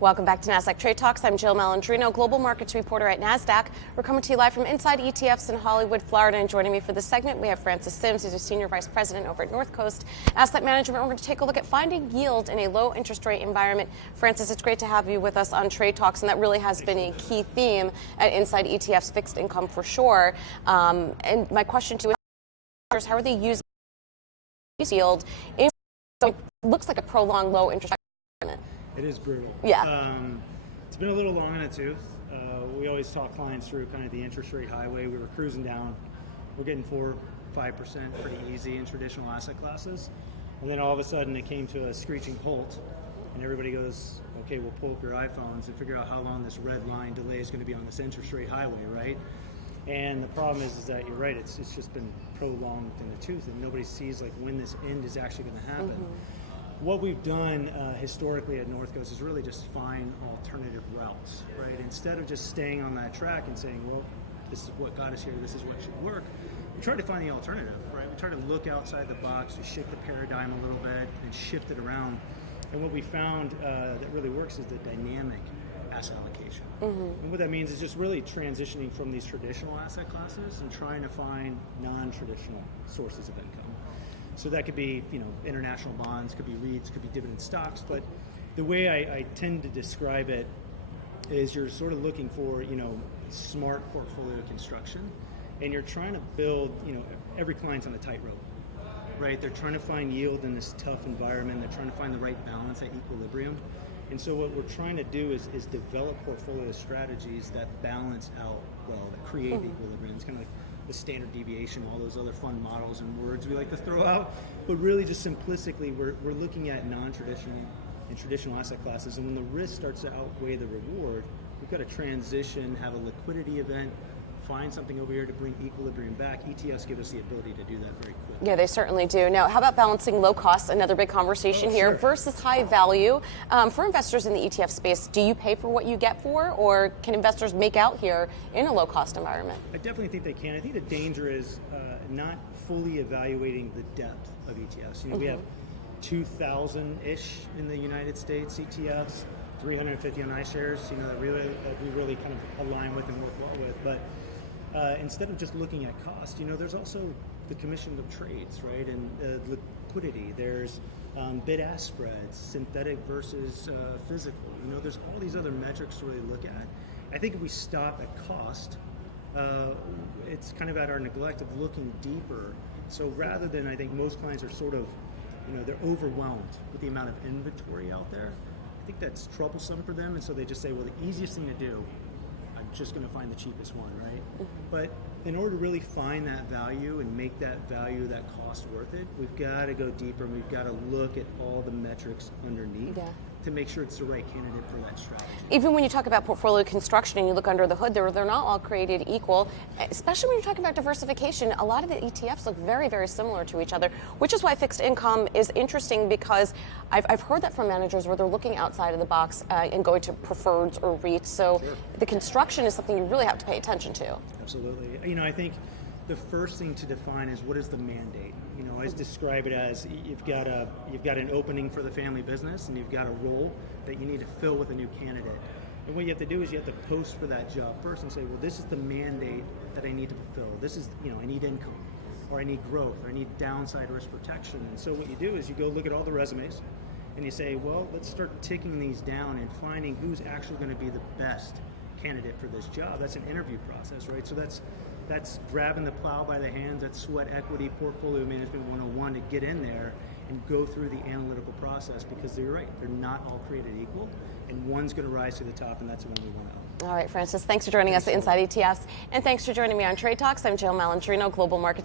Welcome back to Nasdaq Trade Talks. I'm Jill Malandrino, global markets reporter at Nasdaq. We're coming to you live from Inside ETFs in Hollywood, Florida. And joining me for this segment, we have Francis Sims, who's a senior vice president over at North Coast Asset Management. We're going to take a look at finding yield in a low interest rate environment. Francis, it's great to have you with us on Trade Talks, and that really has been a key theme at Inside ETFs, fixed income for sure. And my question to you is, how are they using yield in what looks like a prolonged low interest rate environment? It is brutal. Yeah. It's been a little long in the tooth. We always talk clients through kind of the interest rate highway. We were cruising down. We're getting 4-5% pretty easy in traditional asset classes. And then all of a sudden it came to a screeching halt. And everybody goes, okay, we'll pull up your iPhones and figure out how long this red line delay is going to be on this interest rate highway, right? And the problem is that you're right, it's just been prolonged in the tooth, and nobody sees like when this end is actually going to happen. Mm-hmm. What we've done historically at North Coast is really just find alternative routes, right? Instead of just staying on that track and saying, well, this is what got us here, this is what should work, we try to find the alternative, right? We try to look outside the box, we shake the paradigm a little bit and shift it around. And what we found that really works is the dynamic asset allocation. Mm-hmm. And what that means is just really transitioning from these traditional asset classes and trying to find non-traditional sources of income. So that could be, international bonds, could be REITs, could be dividend stocks. But the way I tend to describe it is you're sort of looking for, smart portfolio construction, and you're trying to build, every client's on a tightrope, right? They're trying to find yield in this tough environment. They're trying to find the right balance at equilibrium. And so what we're trying to do is develop portfolio strategies that balance out well, that create equilibrium. It's kind of like the standard deviation, all those other fun models and words we like to throw out. But really just simplistically, we're looking at non-traditional and traditional asset classes. And when the risk starts to outweigh the reward, we've got to transition, have a liquidity event, find something over here to bring equilibrium back. ETFs give us the ability to do that very quickly. Yeah, they certainly do. Now, how about balancing low cost, another big conversation here, versus high value? For investors in the ETF space, do you pay for what you get for, or can investors make out here in a low cost environment? I definitely think they can. I think the danger is not fully evaluating the depth of ETFs. We have 2,000-ish in the United States ETFs, 350 on iShares, that we really kind of align with and work well with. But instead of just looking at cost, there's also the commission of trades, right? And liquidity. There's bid-ask spreads, synthetic versus physical. There's all these other metrics to really look at. I think if we stop at cost, it's kind of at our neglect of looking deeper. So rather than, I think most clients are sort of, they're overwhelmed with the amount of inventory out there. I think that's troublesome for them, and so they just say, well, the easiest thing to do, I'm just going to find the cheapest one, right? Mm-hmm. But in order to really find that value and make that value, that cost worth it, we've got to go deeper, and we've got to look at all the metrics underneath to make sure it's the right candidate for that strategy. Even when you talk about portfolio construction and you look under the hood, they're not all created equal, especially when you're talking about diversification. A lot of the ETFs look very, very similar to each other, which is why fixed income is interesting, because I've heard that from managers where they're looking outside of the box and going to preferreds or REITs. So the construction is something you really have to pay attention to. Absolutely. I think the first thing to define is, what is the mandate? I just describe it as you've got an opening for the family business, and you've got a role that you need to fill with a new candidate. And what you have to do is you have to post for that job first and say, well, this is the mandate that I need to fulfill. This is, I need income, or I need growth, or I need downside risk protection. And so what you do is you go look at all the resumes, and you say, well, let's start ticking these down and finding who's actually going to be the best candidate for this job. That's an interview process, right? So that's grabbing the plow by the hands. That's sweat equity, portfolio management 101, to get in there and go through the analytical process, because you're right, they're not all created equal, and one's going to rise to the top, and that's the one we want to own. All right, Francis, thanks for joining us at Inside ETFs, and thanks for joining me on Trade Talks. I'm Jill Malandrino, global market